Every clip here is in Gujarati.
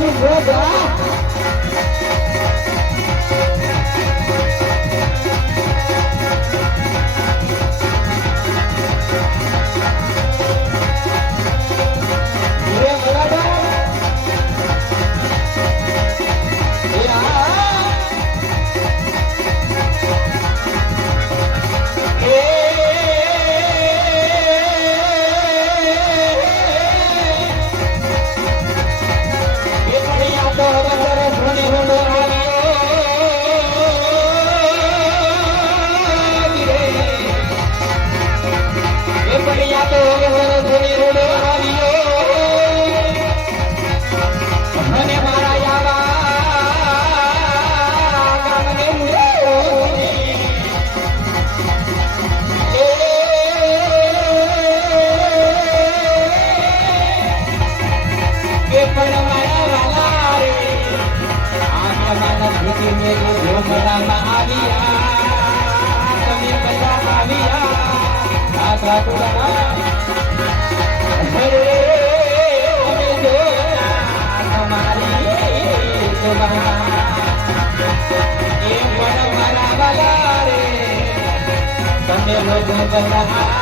ની ગોગા રે ભ્રમણામાં આવ્યા તમે બધા આવ્યા લોકો બધા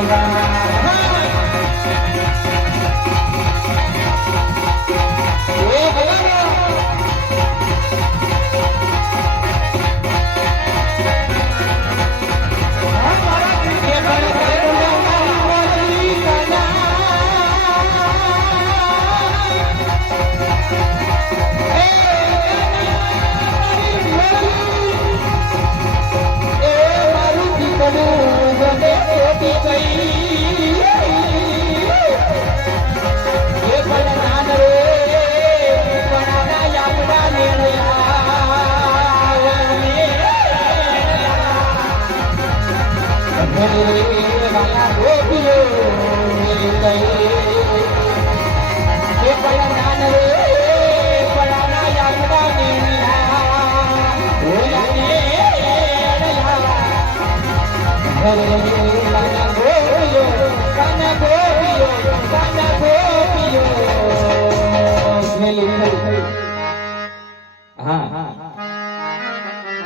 program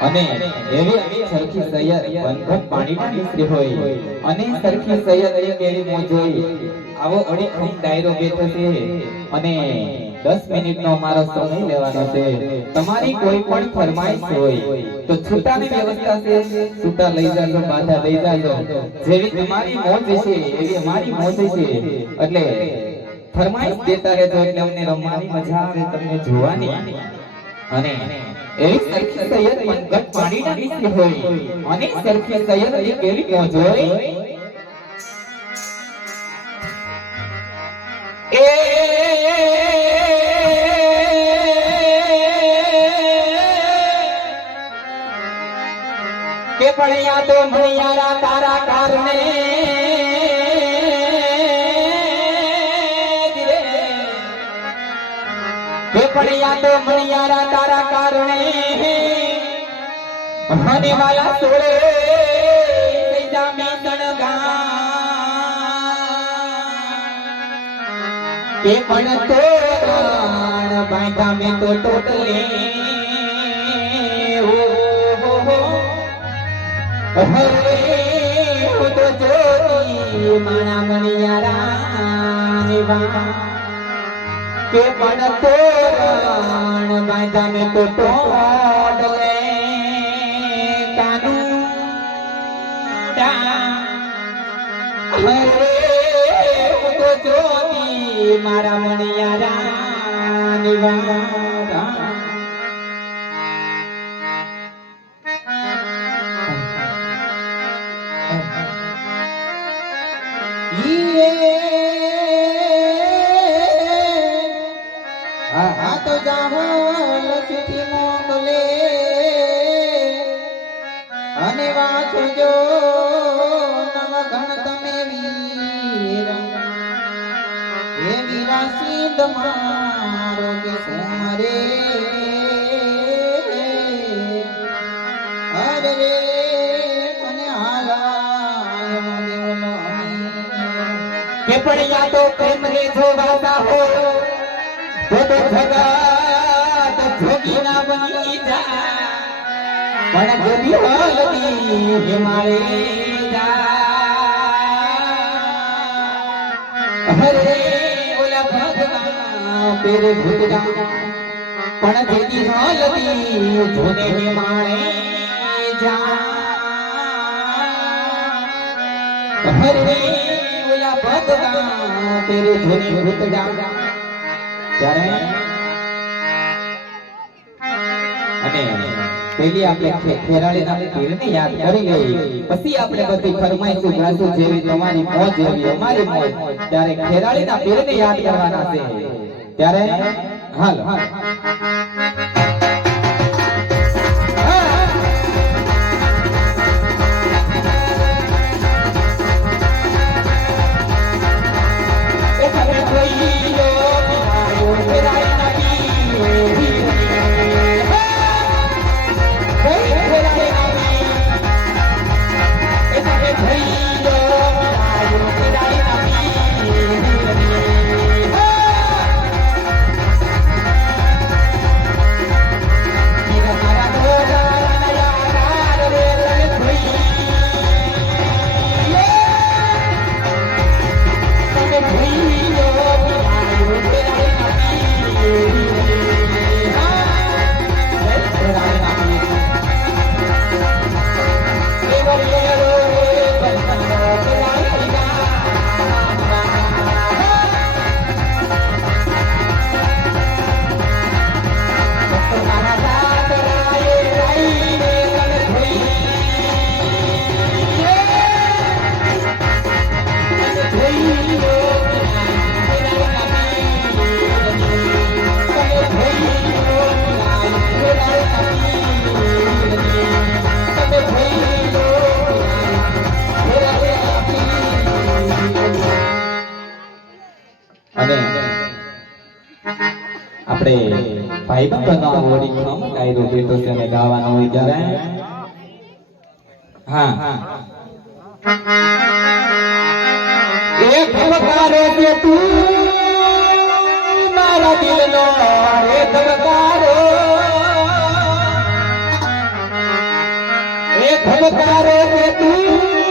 અને એવી સરખી સૈયદ બંધન પાણીમાં નીકળી હોય અને સરખી સૈયદ એ એવી મોજ હોય. આવો અડીખમ ડાયરો બે થશે અને દસ મિનિટનો અમારો સમય લેવાનો છે. તમારી કોઈ પણ ફરમાઈશ હોય તો છૂટાની વ્યવસ્થા છે. છૂટા લઈ જાજો, બાધા લઈ જાજો. જેવી તમારી મોજ છે, એવી અમારી મોજ છે. એટલે ફરમાઈશ દેતા રહેજો એટલે અમને રમવાની મજા આવે તમને જોવાની અને એવી સરખી સૈયદ મંગત પાણીના નીચે હોય અને સરખી સૈયદ એક કેવી મોજ હોય એ કે પડ્યા તો મણિયારા તારા કારણે પડ્યા તો મણિયારા તારા કારણે. અને માયા સોળે જામી સણગા કે પણ તો રાણ બાંધા મે તો ટોટલે. ઓ હો હો. હરે તો જોઈ મારા મણિયારા નિવા કે પણ તો રાણ બાંધા મે તો ટોટલે કાનુ હરે હું તો જોઈ મારા મણિયારા નિવા હે વિલાસી તમારો કે સમરે કે પણ યાદો પ્રેમ રે જોવાતા હો તો તો ભગાત ભોગી બની જા પણ ભોગી હરે તેરે ભૂતડા પણ જેની હાલતી જોને હિમાલે જા હરે ઓલા ભગવાન તેરે જોને ભૂતડા ત્યારે અને પેલી આપણે ખેરાળીના પીરને યાદ કરી લઈ પછી આપણે બધી ફરમાઈશું ગાશું જેવી તમારી મોજ જેવી અમારી મોજ. ત્યારે ખેરાળીના પીરને યાદ કરવાના છે. ત્યારે હાલ. એ આપણે ભાઈબંધનો આ વડીખમ કાયદો બેઠો છે અને ગાવાનો હોય ત્યારે? હા. એક ધબકારો છે તું મારા દિલનો એક ધબકારો. એક ધબકારો છે તું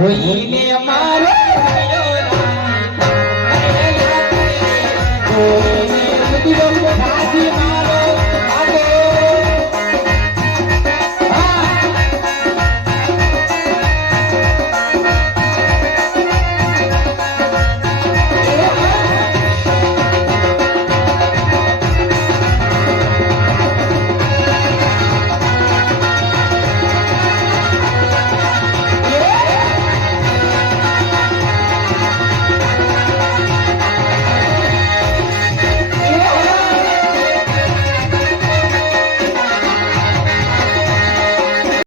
হইলে